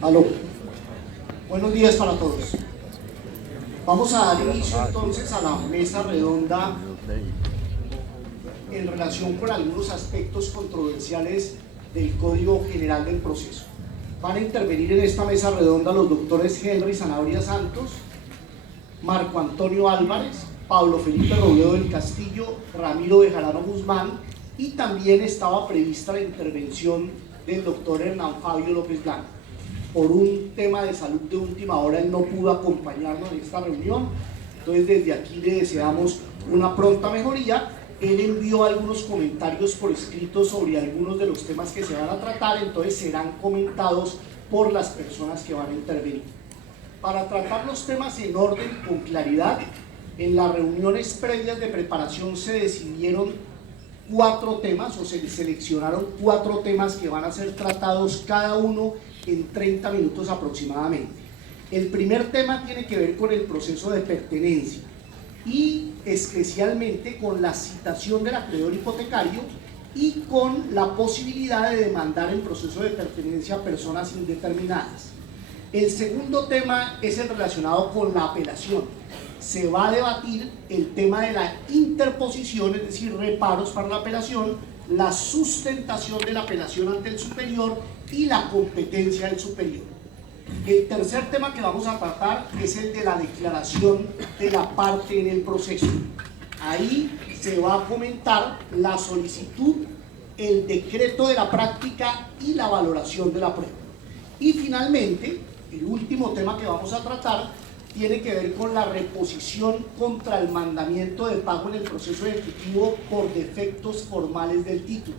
Aló. Buenos días para todos. Vamos a dar inicio entonces a la mesa redonda en relación con algunos aspectos controversiales del Código General del Proceso. Van a intervenir en esta mesa redonda los doctores Henry Sanabria Santos, Marco Antonio Álvarez, Pablo Felipe Robledo del Castillo, Ramiro Bejarano Guzmán, y también estaba prevista la intervención del doctor Hernán Fabio López Blanco. Por un tema de salud de última hora, él no pudo acompañarnos en esta reunión, entonces desde aquí le deseamos una pronta mejoría. Él envió algunos comentarios por escrito sobre algunos de los temas que se van a tratar, entonces serán comentados por las personas que van a intervenir. Para tratar los temas en orden y con claridad, en las reuniones previas de preparación se decidieron 4 temas, o se seleccionaron 4 temas que van a ser tratados cada uno en 30 minutos aproximadamente. El primer tema tiene que ver con el proceso de pertenencia y especialmente con la citación del acreedor hipotecario y con la posibilidad de demandar en proceso de pertenencia a personas indeterminadas. El segundo tema es el relacionado con la apelación. Se va a debatir el tema de la interposición, es decir, reparos para la apelación, la sustentación de la apelación ante el superior y la competencia del superior. El tercer tema que vamos a tratar es el de la declaración de la parte en el proceso. Ahí se va a comentar la solicitud, el decreto de la práctica y la valoración de la prueba. Y finalmente, el último tema que vamos a tratar tiene que ver con la reposición contra el mandamiento de pago en el proceso ejecutivo por defectos formales del título.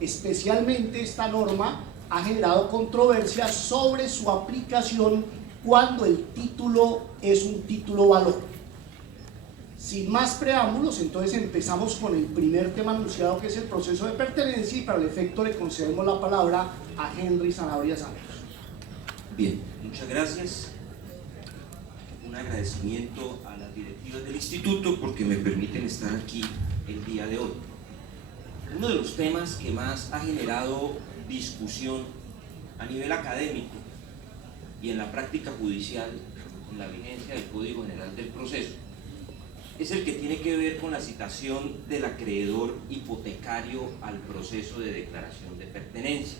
Especialmente esta norma ha generado controversia sobre su aplicación cuando el título es un título valor. Sin más preámbulos, entonces empezamos con el primer tema anunciado, que es el proceso de pertenencia, y para el efecto le concedemos la palabra a Henry Sanabria Santos. Bien, muchas gracias. Un agradecimiento a las directivas del instituto porque me permiten estar aquí el día de hoy. Uno de los temas que más ha generado discusión a nivel académico y en la práctica judicial, en la vigencia del Código General del Proceso, es el que tiene que ver con la citación del acreedor hipotecario al proceso de declaración de pertenencia.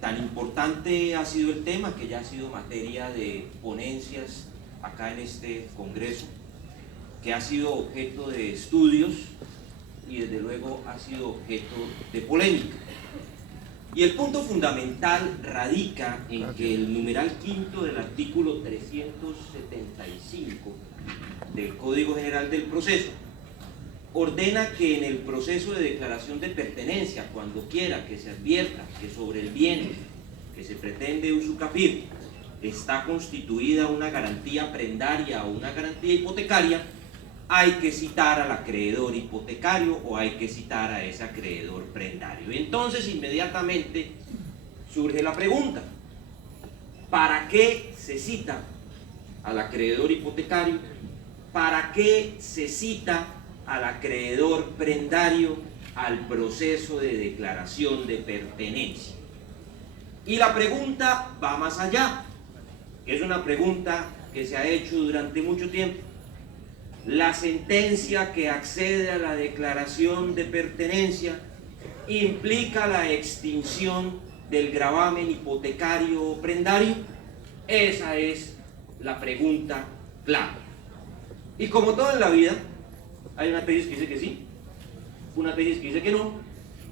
Tan importante ha sido el tema que ya ha sido materia de ponencias acá en este Congreso, que ha sido objeto de estudios y desde luego ha sido objeto de polémica. Y el punto fundamental radica en que el numeral quinto del artículo 375 del Código General del Proceso ordena que en el proceso de declaración de pertenencia, cuando quiera que se advierta que sobre el bien que se pretende usufructuar está constituida una garantía prendaria o una garantía hipotecaria, hay que citar al acreedor hipotecario o hay que citar a ese acreedor prendario. Entonces inmediatamente surge la pregunta: ¿para qué se cita al acreedor hipotecario? ¿Para qué se cita al acreedor prendario al proceso de declaración de pertenencia? Y la pregunta va más allá, que es una pregunta que se ha hecho durante mucho tiempo. La sentencia que accede a la declaración de pertenencia implica la extinción del gravamen hipotecario o prendario. Esa es la pregunta clave. Y como todo en la vida, hay una tesis que dice que sí, una tesis que dice que no,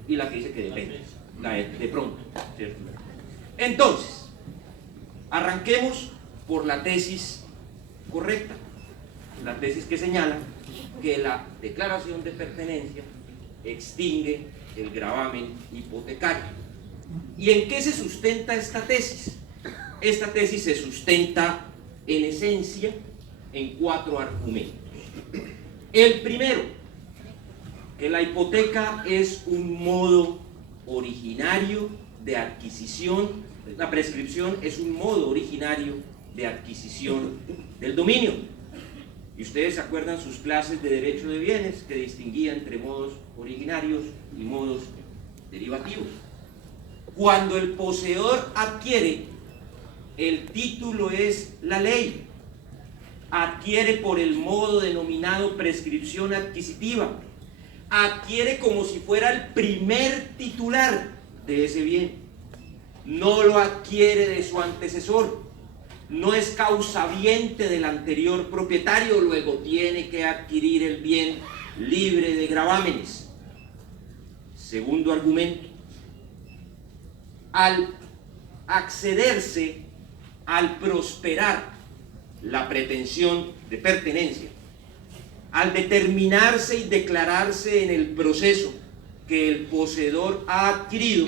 y la que dice que depende, la de pronto, ¿cierto? Entonces, arranquemos por la tesis correcta, la tesis que señala que la declaración de pertenencia extingue el gravamen hipotecario. ¿Y en qué se sustenta esta tesis? Esta tesis se sustenta en esencia en 4 argumentos. El primero, que la hipoteca es un modo originario de adquisición, la prescripción es un modo originario de adquisición del dominio. Y ustedes se acuerdan sus clases de derecho de bienes que distinguían entre modos originarios y modos derivativos. Cuando el poseedor adquiere, el título es la ley. Adquiere por el modo denominado prescripción adquisitiva. Adquiere como si fuera el primer titular de ese bien. No lo adquiere de su antecesor. No es causaviente del anterior propietario, luego tiene que adquirir el bien libre de gravámenes. Segundo argumento. Al accederse, al prosperar la pretensión de pertenencia, al determinarse y declararse en el proceso que el poseedor ha adquirido,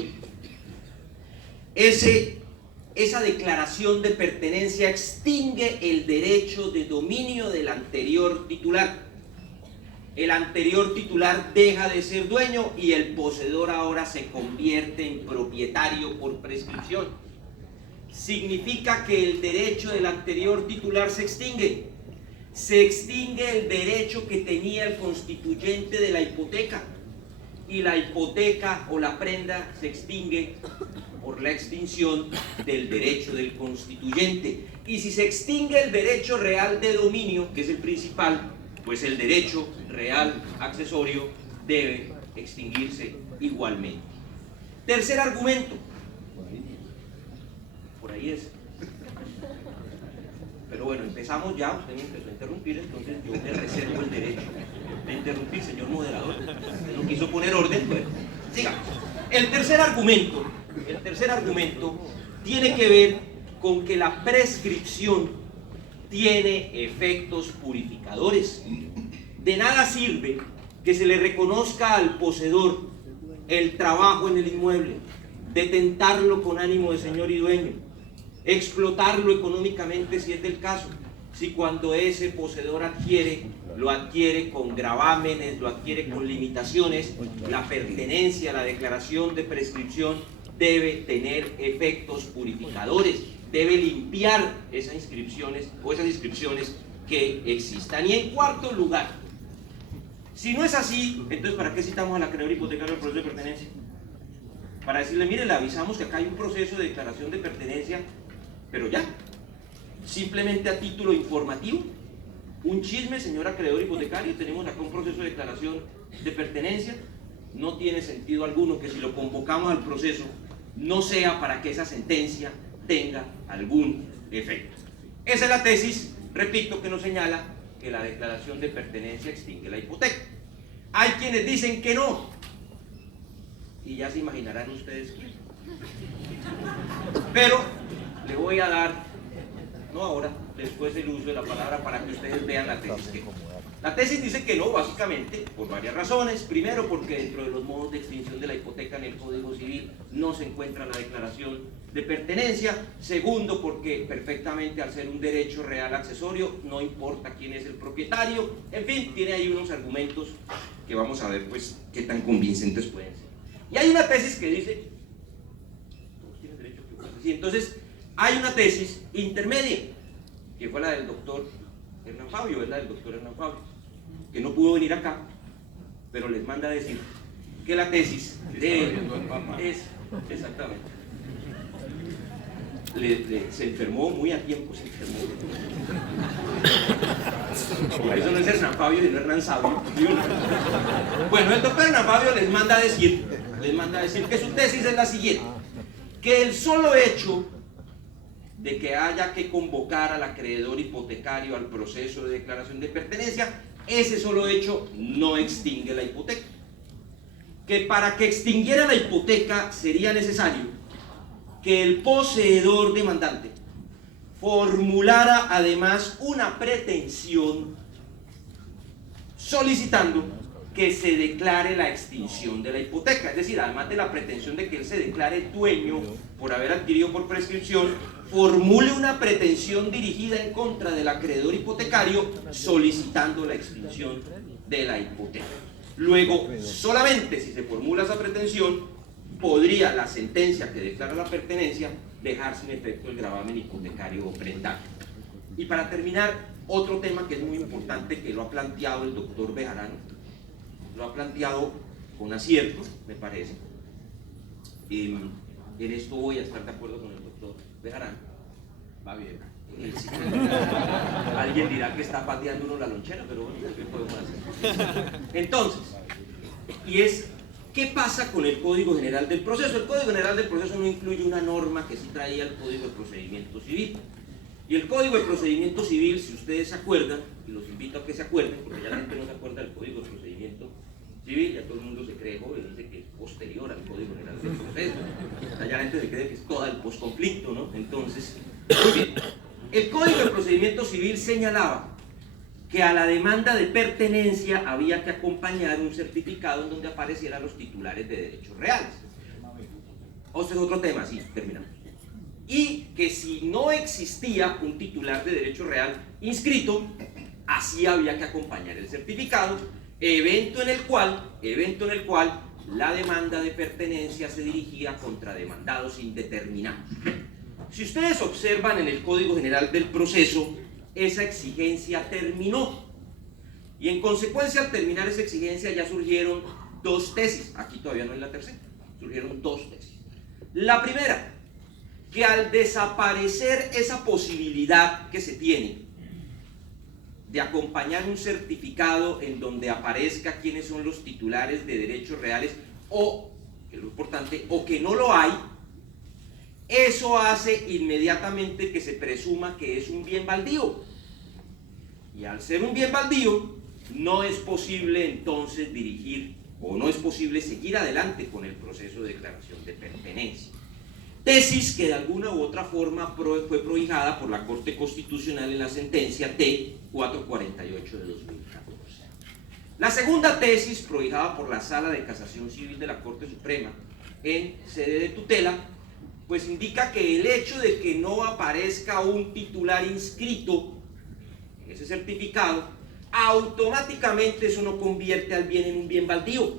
esa declaración de pertenencia extingue el derecho de dominio del anterior titular. El anterior titular deja de ser dueño y el poseedor ahora se convierte en propietario por prescripción. Significa que el derecho del anterior titular se extingue. Se extingue el derecho que tenía el constituyente de la hipoteca. Y la hipoteca o la prenda se extingue por la extinción del derecho del constituyente. Y si se extingue el derecho real de dominio, que es el principal, pues el derecho real accesorio debe extinguirse igualmente. Tercer argumento. Por ahí es. Pero bueno, empezamos ya, usted me empezó a interrumpir, entonces yo me reservo el derecho de interrumpir, señor moderador. Usted no quiso poner orden, pues sigamos. El tercer argumento tiene que ver con que la prescripción tiene efectos purificadores. De nada sirve que se le reconozca al poseedor el trabajo en el inmueble, detentarlo con ánimo de señor y dueño, explotarlo económicamente si es del caso, si cuando ese poseedor adquiere, lo adquiere con gravámenes, lo adquiere con limitaciones. La pertenencia, la declaración de prescripción debe tener efectos purificadores, debe limpiar esas inscripciones o esas inscripciones que existan. Y en cuarto lugar, si no es así, entonces ¿para qué citamos al acreedor hipotecario del proceso de pertenencia? Para decirle, mire, le avisamos que acá hay un proceso de declaración de pertenencia, pero ya, simplemente a título informativo, un chisme, señor acreedor hipotecario, tenemos acá un proceso de declaración de pertenencia. No tiene sentido alguno que si lo convocamos al proceso no sea para que esa sentencia tenga algún efecto. Esa es la tesis, repito, que nos señala que la declaración de pertenencia extingue la hipoteca. Hay quienes dicen que no, y ya se imaginarán ustedes quién. Pero le voy a dar, no ahora, después el uso de la palabra para que ustedes vean la tesis que no. La tesis dice que no, básicamente, por varias razones. Primero, porque dentro de los modos de extinción de la hipoteca en el Código Civil no se encuentra la declaración de pertenencia. Segundo, porque perfectamente al ser un derecho real accesorio, no importa quién es el propietario. En fin, tiene ahí unos argumentos que vamos a ver, pues, qué tan convincentes pueden ser. Y hay una tesis que dice, todos tienen derecho a equivocarse. Sí, entonces, hay una tesis intermedia, que fue la del doctor Hernán Fabio, es la del doctor Hernán Fabio, que no pudo venir acá, pero les manda a decir que la tesis de él es, exactamente, se enfermó muy a tiempo, se enfermó. Por eso no es Hernán Fabio, sino Hernán Sabio. Bueno, el doctor Hernán Fabio les manda a decir que su tesis es la siguiente, que el solo hecho de que haya que convocar al acreedor hipotecario al proceso de declaración de pertenencia, ese solo hecho no extingue la hipoteca. Que para que extinguiera la hipoteca sería necesario que el poseedor demandante formulara además una pretensión solicitando que se declare la extinción de la hipoteca. Es decir, además de la pretensión de que él se declare dueño por haber adquirido por prescripción, formule una pretensión dirigida en contra del acreedor hipotecario solicitando la extinción de la hipoteca. Luego, solamente si se formula esa pretensión, podría la sentencia que declara la pertenencia dejar sin efecto el gravamen hipotecario o prendario. Y para terminar, otro tema que es muy importante, que lo ha planteado el doctor Bejarano, lo ha planteado con acierto, me parece, y En esto voy a estar de acuerdo con el doctor Bejarano. Va bien. Sí. Alguien dirá que está pateando uno la lonchera, pero bueno, ¿qué podemos hacer? Entonces, ¿qué pasa con el Código General del Proceso? El Código General del Proceso no incluye una norma que sí traía el Código de Procedimiento Civil. Y el Código de Procedimiento Civil, si ustedes se acuerdan, y los invito a que se acuerden, porque ya la gente no se acuerda del Código de Procedimiento Civil, ya todo el mundo se cree joven y dice que es posterior al Código General del Proceso. O sea, ya la gente se cree que es todo el posconflicto, ¿no? Entonces, muy bien. El Código de Procedimiento Civil señalaba que a la demanda de pertenencia había que acompañar un certificado en donde aparecieran los titulares de derechos reales. O sea, es otro tema, sí, terminamos. Y que si no existía un titular de derecho real inscrito, así había que acompañar el certificado, evento en el cual la demanda de pertenencia se dirigía contra demandados indeterminados. Si ustedes observan en el Código General del Proceso, esa exigencia terminó. Y en consecuencia, al terminar esa exigencia, ya surgieron dos tesis. Aquí todavía no es la tercera. Surgieron dos tesis. La primera, que al desaparecer esa posibilidad que se tiene de acompañar un certificado en donde aparezca quiénes son los titulares de derechos reales, o, que es lo importante, o que no lo hay, eso hace inmediatamente que se presuma que es un bien baldío. Y al ser un bien baldío, no es posible entonces dirigir, o no es posible seguir adelante con el proceso de declaración de pertenencia. Tesis que de alguna u otra forma fue prohijada por la Corte Constitucional en la sentencia T-448 de 2014. La segunda tesis, prohijada por la Sala de Casación Civil de la Corte Suprema en sede de tutela, pues indica que el hecho de que no aparezca un titular inscrito en ese certificado, automáticamente eso no convierte al bien en un bien baldío.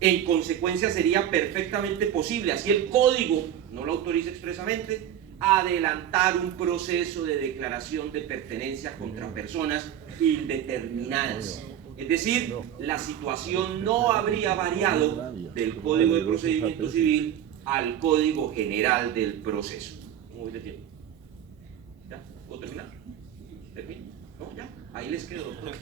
En consecuencia, sería perfectamente posible, así el código no lo autoriza expresamente, adelantar un proceso de declaración de pertenencia contra personas indeterminadas. Es decir, la situación no habría variado del Código de Procedimiento Civil al Código General del Proceso. ¿Cómo voy de tiempo? ¿Ya? ¿Puedo terminar? ¿Termino? ¿No? ¿Ya? Ahí les quedo, doctor.